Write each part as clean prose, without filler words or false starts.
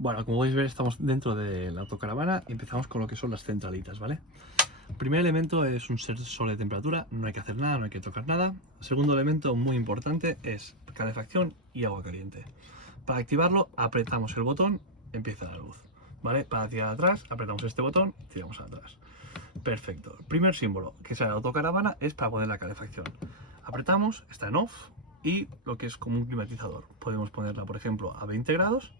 Bueno, como podéis ver, estamos dentro de la autocaravana y empezamos con lo que son las centralitas, ¿vale? El primer elemento es un sensor de temperatura, no hay que hacer nada, no hay que tocar nada. El segundo elemento muy importante es calefacción y agua caliente. Para activarlo apretamos el botón, empieza la luz, ¿vale? Para tirar atrás apretamos este botón y tiramos atrás. Perfecto. El primer símbolo que sale de la autocaravana es para poner la calefacción. Apretamos, está en off y lo que es como un climatizador. Podemos ponerla, por ejemplo, a 20 grados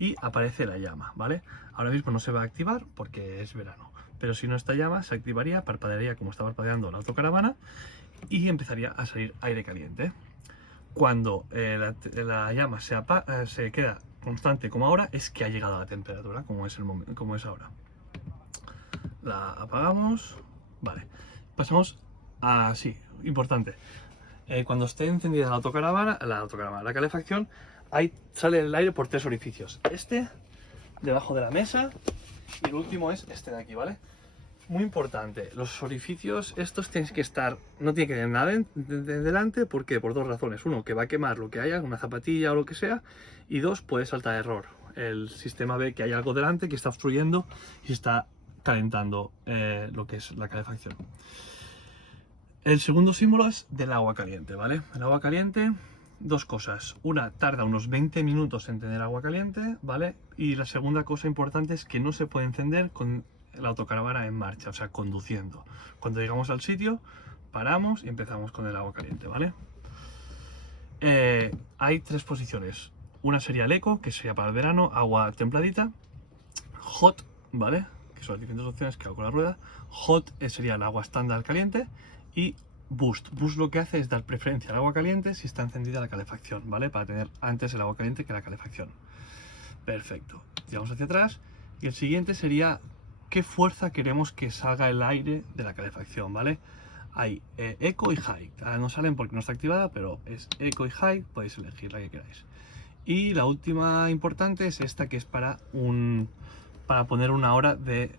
y aparece la llama, ¿vale? Ahora mismo no se va a activar porque es verano, pero si no esta llama se activaría, parpadearía como está parpadeando la autocaravana y empezaría a salir aire caliente. Cuando la llama se queda constante como ahora, es que ha llegado a la temperatura, como es ahora. La apagamos, vale. Pasamos a, sí, importante. Cuando esté encendida la calefacción, ahí sale el aire por 3 orificios. Este, debajo de la mesa, y el último es este de aquí, ¿vale? Muy importante, los orificios estos tienen que estar, no tiene que tener nada delante, ¿por qué? Por dos razones. Uno, que va a quemar lo que haya, una zapatilla o lo que sea, y dos, puede saltar error. El sistema ve que hay algo delante que está obstruyendo y está calentando lo que es la calefacción. El segundo símbolo es del agua caliente, ¿vale? El agua caliente, dos cosas. Una, tarda unos 20 minutos en tener agua caliente, ¿vale? Y la segunda cosa importante es que no se puede encender con la autocaravana en marcha, o sea, conduciendo. Cuando llegamos al sitio, paramos y empezamos con el agua caliente, ¿vale? Hay tres posiciones. Una sería el eco, que sería para el verano, agua templadita. Hot, ¿vale? Que son las diferentes opciones que hago con la rueda. Hot sería el agua estándar caliente. Y Boost. Boost lo que hace es dar preferencia al agua caliente si está encendida la calefacción, ¿vale? Para tener antes el agua caliente que la calefacción. Perfecto. Tiramos hacia atrás. Y el siguiente sería qué fuerza queremos que salga el aire de la calefacción, ¿vale? Hay Eco y High. Ahora no salen porque no está activada, pero es Eco y High. Podéis elegir la que queráis. Y la última importante es esta, que es para poner una hora de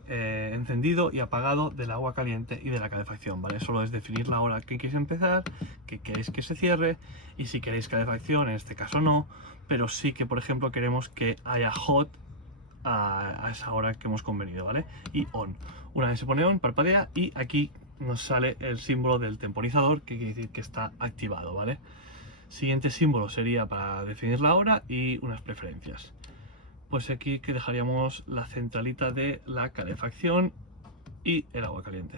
encendido y apagado del agua caliente y de la calefacción, ¿vale? Solo es definir la hora que queréis empezar, que queréis que se cierre y si queréis calefacción, en este caso no, pero sí que, por ejemplo, queremos que haya hot a esa hora que hemos convenido, ¿vale? Y on. Una vez se pone on, parpadea y aquí nos sale el símbolo del temporizador, que quiere decir que está activado, ¿vale? Siguiente símbolo sería para definir la hora y unas preferencias. Pues aquí que dejaríamos la centralita de la calefacción y el agua caliente.